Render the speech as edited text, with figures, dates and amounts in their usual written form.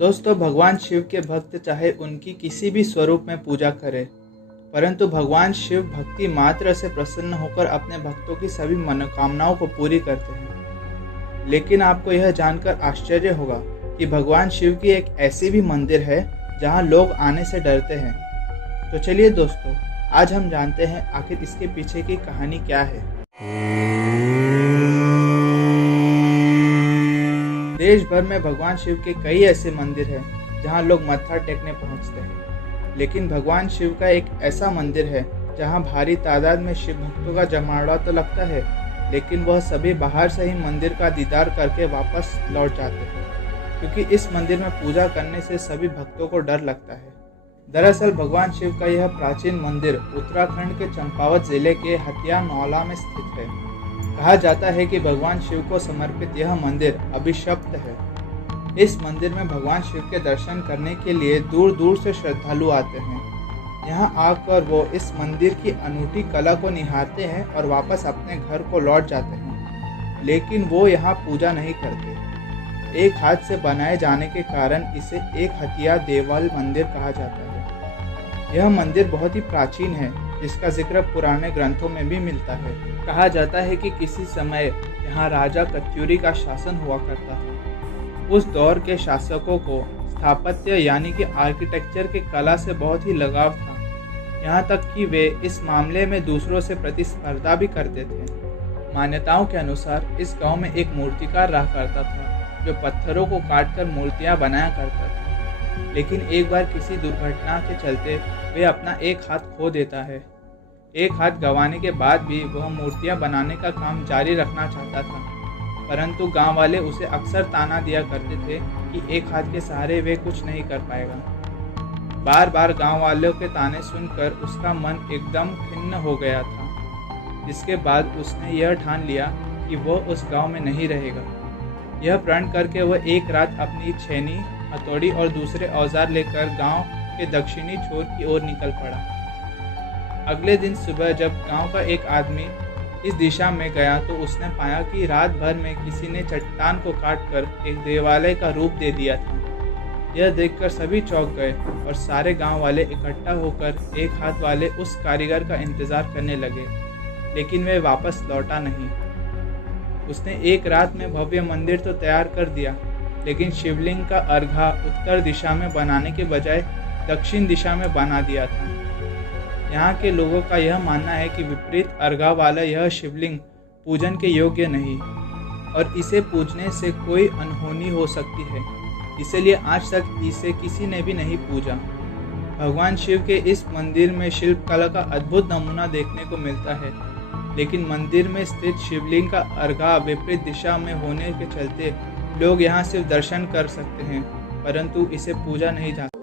दोस्तों, भगवान शिव के भक्त चाहे उनकी किसी भी स्वरूप में पूजा करें, परंतु भगवान शिव भक्ति मात्र से प्रसन्न होकर अपने भक्तों की सभी मनोकामनाओं को पूरी करते हैं। लेकिन आपको यह जानकर आश्चर्य होगा कि भगवान शिव की एक ऐसी भी मंदिर है जहां लोग आने से डरते हैं। तो चलिए दोस्तों, आज हम जानते हैं आखिर इसके पीछे की कहानी क्या है। देश भर में भगवान शिव के कई ऐसे मंदिर हैं जहां लोग मत्था टेकने पहुंचते हैं, लेकिन भगवान शिव का एक ऐसा मंदिर है जहां भारी तादाद में शिव भक्तों का जमावड़ा तो लगता है, लेकिन वह सभी बाहर से ही मंदिर का दीदार करके वापस लौट जाते हैं, क्योंकि इस मंदिर में पूजा करने से सभी भक्तों को डर लगता है। दरअसल भगवान शिव का यह प्राचीन मंदिर उत्तराखंड के चंपावत जिले के हथिया नौला में स्थित है। कहा जाता है कि भगवान शिव को समर्पित यह मंदिर अभिशप्त है। इस मंदिर में भगवान शिव के दर्शन करने के लिए दूर दूर से श्रद्धालु आते हैं। यहाँ आकर वो इस मंदिर की अनूठी कला को निहारते हैं और वापस अपने घर को लौट जाते हैं, लेकिन वो यहाँ पूजा नहीं करते। एक हाथ से बनाए जाने के कारण इसे एक हथिया देवल मंदिर कहा जाता है। यह मंदिर बहुत ही प्राचीन है, जिसका जिक्र पुराने ग्रंथों में भी मिलता है। कहा जाता है कि किसी समय यहाँ राजा कत्यूरी का शासन हुआ करता था। उस दौर के शासकों को स्थापत्य यानी कि आर्किटेक्चर के कला से बहुत ही लगाव था, यहाँ तक कि वे इस मामले में दूसरों से प्रतिस्पर्धा भी करते थे। मान्यताओं के अनुसार इस गांव में एक मूर्तिकार रहा करता था जो पत्थरों को काटकर मूर्तियाँ बनाया करता था, लेकिन एक बार किसी दुर्घटना के चलते वे अपना एक हाथ खो देता है। एक हाथ गंवाने के बाद भी वह मूर्तियां बनाने का काम जारी रखना चाहता था, परंतु गांव वाले उसे अक्सर ताना दिया करते थे कि एक हाथ के सहारे वे कुछ नहीं कर पाएगा। बार बार गांव वालों के ताने सुनकर उसका मन एकदम खिन्न हो गया था, जिसके बाद उसने यह ठान लिया कि वह उस गांव में नहीं रहेगा। यह प्रण करके वह एक रात अपनी छेनी, हथौड़ी और दूसरे औजार लेकर गांव के दक्षिणी छोर की ओर निकल पड़ा। अगले दिन सुबह जब गांव का एक आदमी इस दिशा में गया तो उसने पाया कि रात भर में किसी ने चट्टान को काटकर एक देवालय का रूप दे दिया था। यह देखकर सभी चौंक गए और सारे गांव वाले इकट्ठा होकर एक हाथ वाले उस कारीगर का इंतजार करने लगे, लेकिन वह वापस लौटा नहीं। उसने एक रात में भव्य मंदिर तो तैयार कर दिया, लेकिन शिवलिंग का अर्घा उत्तर दिशा में बनाने के बजाय दक्षिण दिशा में बना दिया था। यहाँ के लोगों का यह मानना है कि विपरीत अर्घा वाला यह शिवलिंग पूजन के योग्य नहीं और इसे पूजने से कोई अनहोनी हो सकती है, इसलिए आज तक इसे किसी ने भी नहीं पूजा। भगवान शिव के इस मंदिर में शिल्पकला का अद्भुत नमूना देखने को मिलता है, लेकिन मंदिर में स्थित शिवलिंग का अर्घा विपरीत दिशा में होने के चलते लोग यहाँ सिर्फ दर्शन कर सकते हैं, परंतु इसे पूजा नहीं जा सकते।